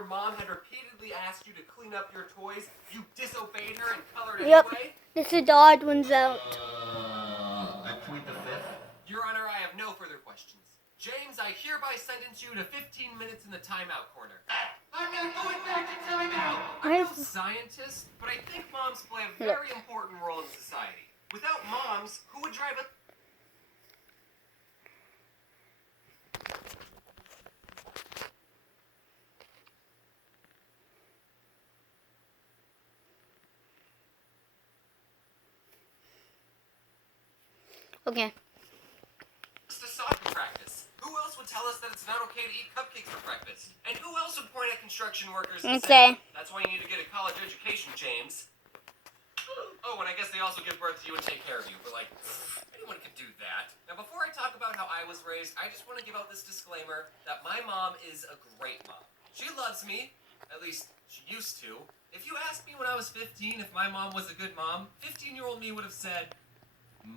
your mom had repeatedly asked you to clean up your toys, you disobeyed her and colored Yep. anyway? This is the odd ones out. I plead the fifth. Your Honor, I have no further questions. James, I hereby sentence you to 15 minutes in the timeout corner. I'm not going back to timeout! I'm no scientist, but I think moms play a very important role in society. Without moms, who would drive a... Okay. to soccer practice? Who else would tell us that it's not okay to eat cupcakes for breakfast? And who else would point at construction workers and say, that's why you need to get a college education, James? Oh, and I guess they also give birth to you and take care of you, but like, anyone could do that. Now, before I talk about how I was raised, I just want to give out this disclaimer that my mom is a great mom. She loves me, at least she used to. If you asked me when I was 15 if my mom was a good mom, 15-year-old me would have said,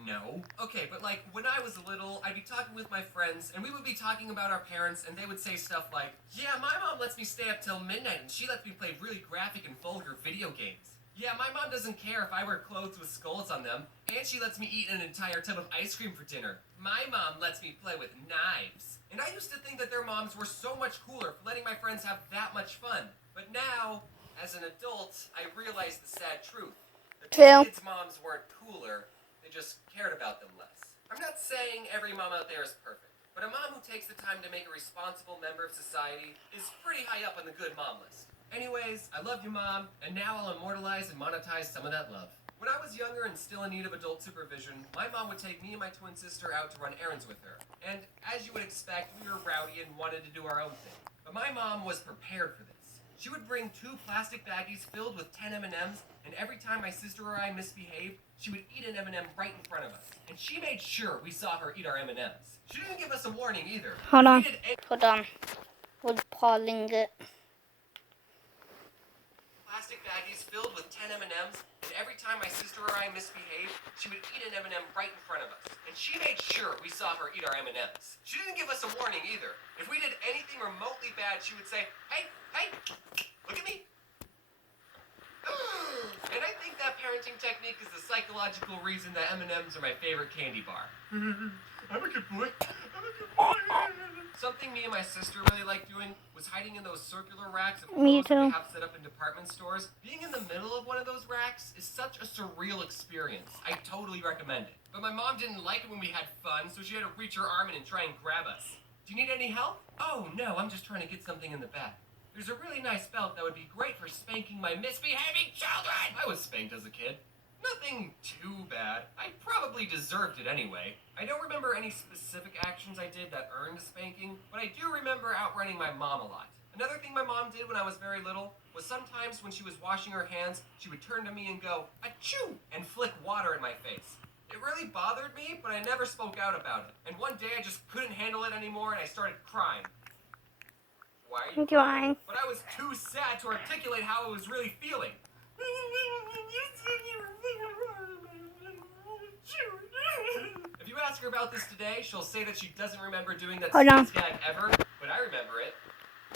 no. Okay, but like, when I was little, I'd be talking with my friends, and we would be talking about our parents, and they would say stuff like, yeah, my mom lets me stay up till midnight, and she lets me play really graphic and vulgar video games. Yeah, my mom doesn't care if I wear clothes with skulls on them, and she lets me eat an entire tub of ice cream for dinner. My mom lets me play with knives. And I used to think that their moms were so much cooler for letting my friends have that much fun. But now, as an adult, I realize the sad truth. That these kids' moms weren't cooler, they just cared about them less. I'm not saying every mom out there is perfect, but a mom who takes the time to make a responsible member of society is pretty high up on the good mom list. Anyways, I love you, Mom, and now I'll immortalize and monetize some of that love. When I was younger and still in need of adult supervision, my mom would take me and my twin sister out to run errands with her. And as you would expect, we were rowdy and wanted to do our own thing. But my mom was prepared for this. She would bring 2 plastic baggies filled with 10 M&Ms, and every time my sister or I misbehaved, she would eat an M&M right in front of us. And she made sure we saw her eat our M&Ms. She didn't give us a warning either. Hold on. We're pausing it. Plastic baggies filled with 10 M&Ms, and every time my sister or I misbehaved, she would eat an M&M right in front of us. And she made sure we saw her eat our M&Ms. She didn't give us a warning either. If we did anything remotely bad, she would say, hey, look at me. And I think that parenting technique is the psychological reason that M&Ms are my favorite candy bar. I'm a good boy. Something me and my sister really liked doing was hiding in those circular racks of clothes that they have set up in department stores. Being in the middle of one of those racks is such a surreal experience. I totally recommend it. But my mom didn't like it when we had fun, so she had to reach her arm in and try and grab us. Do you need any help? Oh, no, I'm just trying to get something in the back. There's a really nice belt that would be great for spanking my misbehaving children! I was spanked as a kid. Nothing too bad. I probably deserved it anyway. I don't remember any specific actions I did that earned a spanking, but I do remember outrunning my mom a lot. Another thing my mom did when I was very little was sometimes when she was washing her hands, she would turn to me and go, achoo, and flick water in my face. It really bothered me, but I never spoke out about it. And one day I just couldn't handle it anymore and I started crying. Why are you crying? But I was too sad to articulate how I was really feeling. If you ask her about this today, she'll say that she doesn't remember doing that gag ever, but I remember it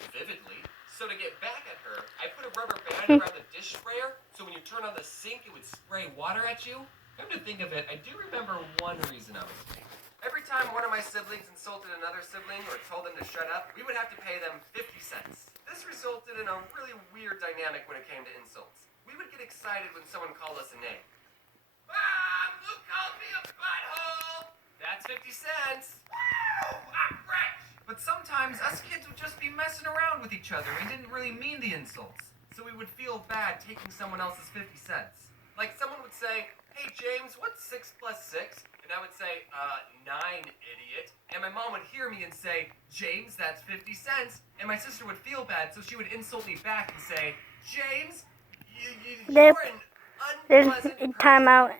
vividly. So to get back at her, I put a rubber band around the dish sprayer, so when you turn on the sink, it would spray water at you. Come to think of it, I do remember one reason I was spanked. Every time one of my siblings insulted another sibling or told them to shut up, we would have to pay them 50 cents. This resulted in a really weird dynamic when it came to insults. We would get excited when someone called us a name. Mom, who called me a butthole? That's 50 cents. Woo! I'm rich! But sometimes us kids would just be messing around with each other. We didn't really mean the insults. So we would feel bad taking someone else's 50 cents. Like someone would say, hey James, what's 6 plus 6? And I would say, 9, idiot. And my mom would hear me and say, James, that's 50 cents. And my sister would feel bad, so she would insult me back and say, James, you're an unpleasant person. Time out.